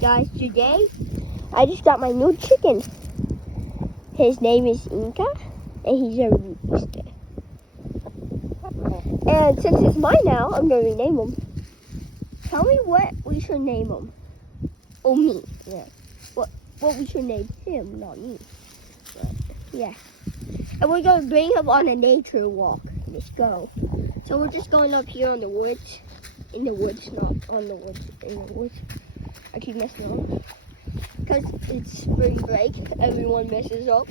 guys, today I just got my new chicken. His name is Inca, and he's a rooster. And since it's mine now, I'm going to rename him. Tell me what we should name him. Oh, me. Yeah. What we should name him, not me. But, yeah. And we're going to bring him on a nature walk. Let's go. So we're just going up here on the woods. In the woods, not on the woods. In the woods. I keep messing up. Because it's spring break. Everyone messes up.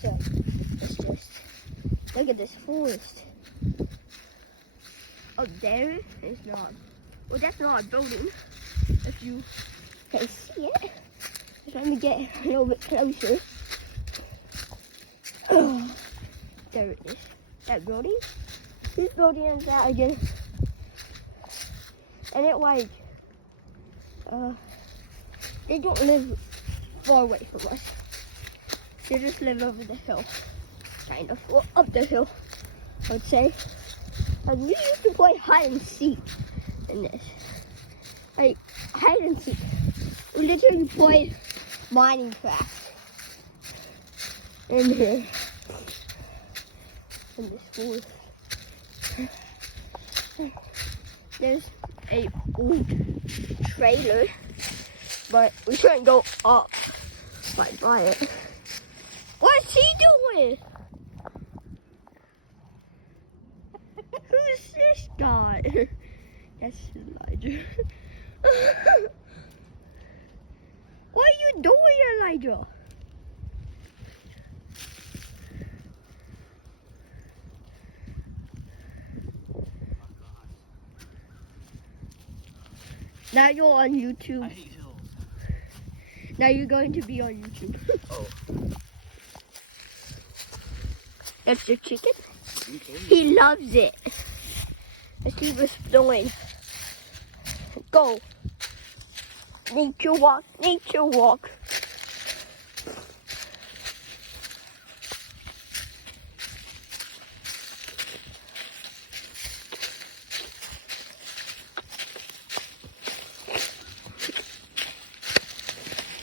So, let's just look at this forest. Up there is not. Well, that's not a building. If you can see it. Let me get a little bit closer. Oh, there it is. That building. This building is that again. And it like, they don't live far away from us. They just live over the hill. Kind of. Well, up the hill, I would say. And we used to play hide and seek in this. Like, hide and seek. We literally played Minecraft in here. In this forest. There's a old trailer, but we shouldn't go up right by it. What's he doing? Who's this guy? That's Elijah. What are you doing, Elijah? Now you're on YouTube. I hate hills. Now you're going to be on YouTube. Oh. That's the chicken. He loves it. Let's see what's doing. Go. Nature walk, nature walk.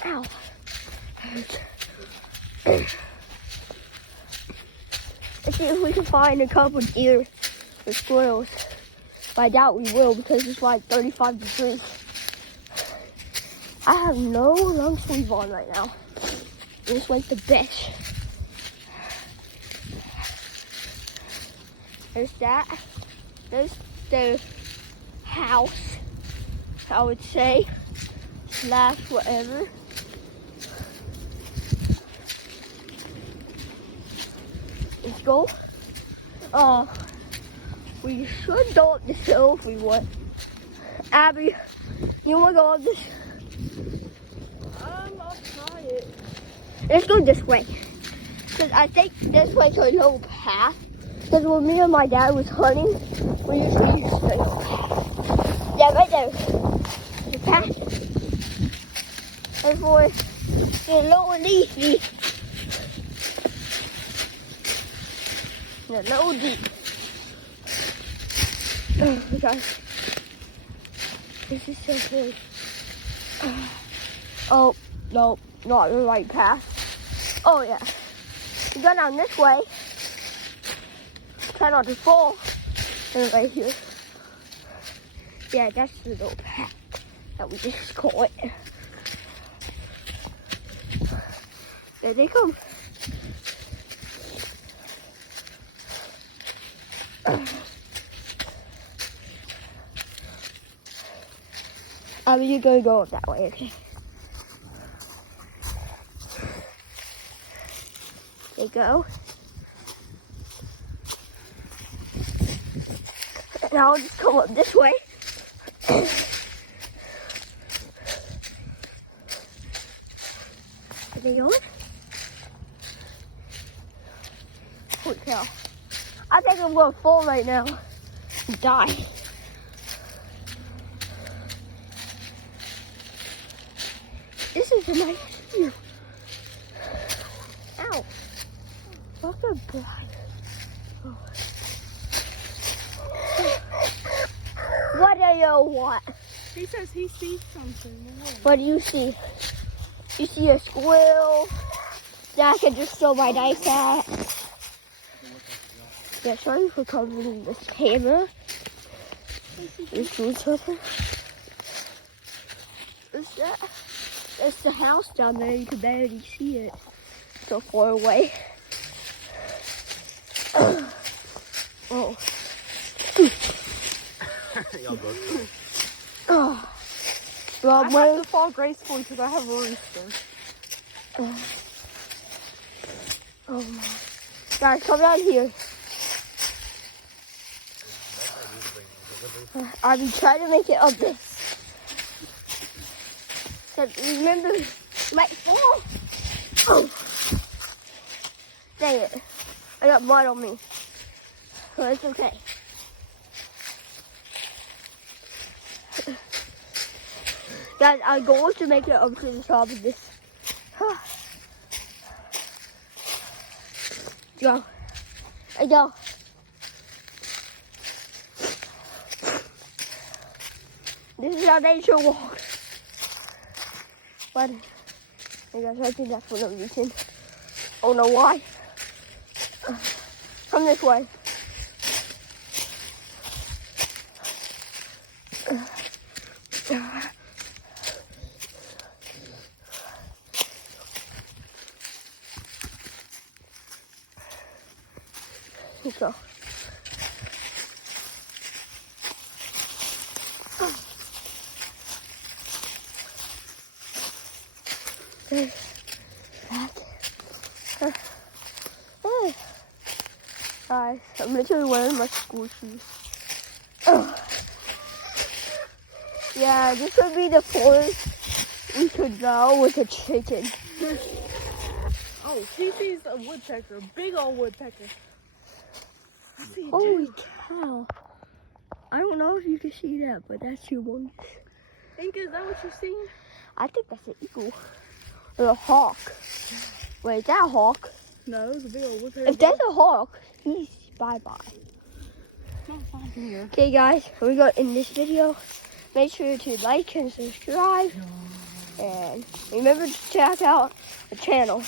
Ow. Let's see if we can find a couple deer or squirrels. But I doubt we will because it's like 35 degrees. I have no long sleeve on right now. It's like the best. There's that. There's the house, I would say. Slash whatever. Let's go. We should go up this hill if we want. Abby, you want to go up this? I'll try it. Let's go this way. Because I think this way to a little path. Because when me and my dad was hunting, we used to use the little path. Yeah, right there. The path. And for the little leafy. The little deep. Oh my gosh. This is so good. Oh, no, not the right path. Oh, yeah. We go down this way. Try not to fall. And right here. Yeah, that's the little path that we just caught. There they come. You're gonna go up that way, okay? There you go. Now I'll just come up this way. Are they on? Holy cow. I think I'm gonna fall right now and die. This is a nice view. Ow. What's a blind? Oh. What do you want? He says he sees something. What do you see? You see a squirrel that I can just throw my knife at. Yeah, sorry for covering this camera. This rooster. That's the house down there. You can barely see it. So far away. Oh. Oh. Well, I have to fall gracefully because I have a rooster. Oh my. Guys, come down here. I've been trying to make it up this. So remember, you might fall. Oh. Dang it. I got mud on me. But it's okay. Guys, our goal is to make it up to the top of this. Go. Hey, go. This is our nature walk. But, hey guys, I did that for no reason. Oh no, why? Come this way. Let's go. Guys, I'm literally wearing my school shoes. Yeah, this would be the forest we could go with a chicken. Oh, he sees a woodpecker, big old woodpecker. I see it Holy too. cow. I don't know if you can see that, but that's humongous. Inca, is that what you're seeing? I think that's an eagle. Or a hawk. Wait, is that a hawk? No, it was a big old woodpecker. If that's a hawk, he's bye-bye. Okay, guys, we got in this video. Make sure to like and subscribe. And remember to check out the channel.